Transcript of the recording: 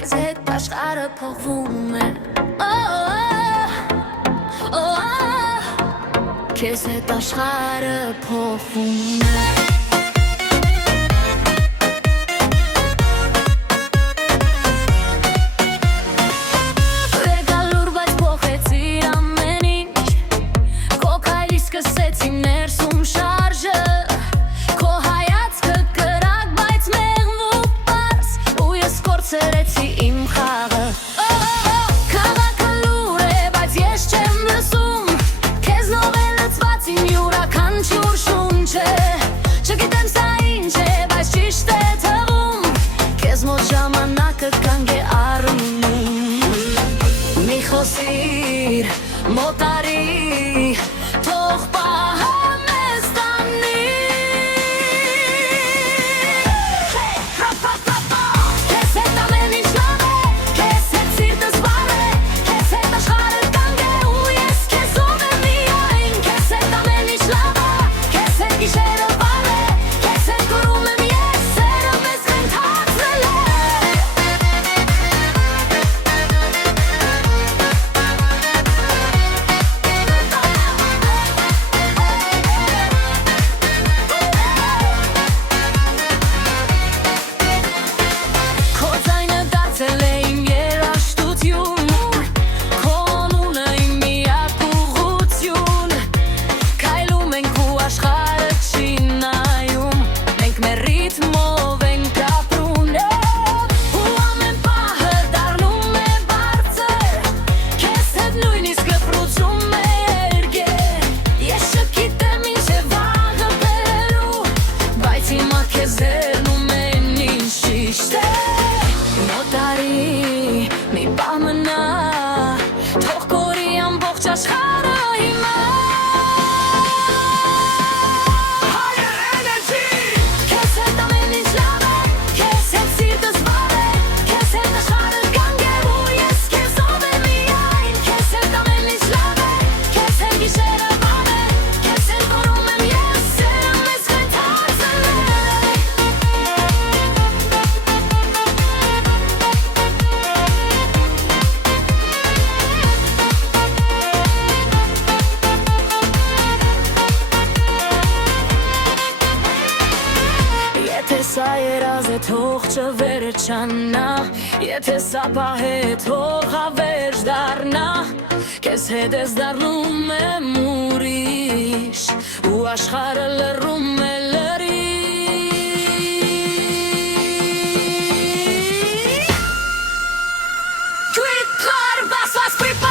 Քեզ հետ աշխարհը փոխվում է Քեզ հետ աշխարհը փոխվում է Մոտարի, թող պահեմ ես տանի Քեզ հետ ամեն ինչ լավ է, քեզ հետ սիրտս վառ է Քեզ հետ աշխարհը կանգ է ու ես քեզով եմ միայն Քեզ հետ ամեն ինչ լավ է, քեզ հետ գիշերը վառ է Քեզ հետ կորում եմ ես, սերը մեզ խենթացրել է Սա երազ է թող չվերը չանա Եթե սա պահ է թող հավերջ դարնա Քեզ հետ ես դարնում եմ ուրիշ Ու աշխարհը լռում է լրի Քույտ կար բասված պրիպա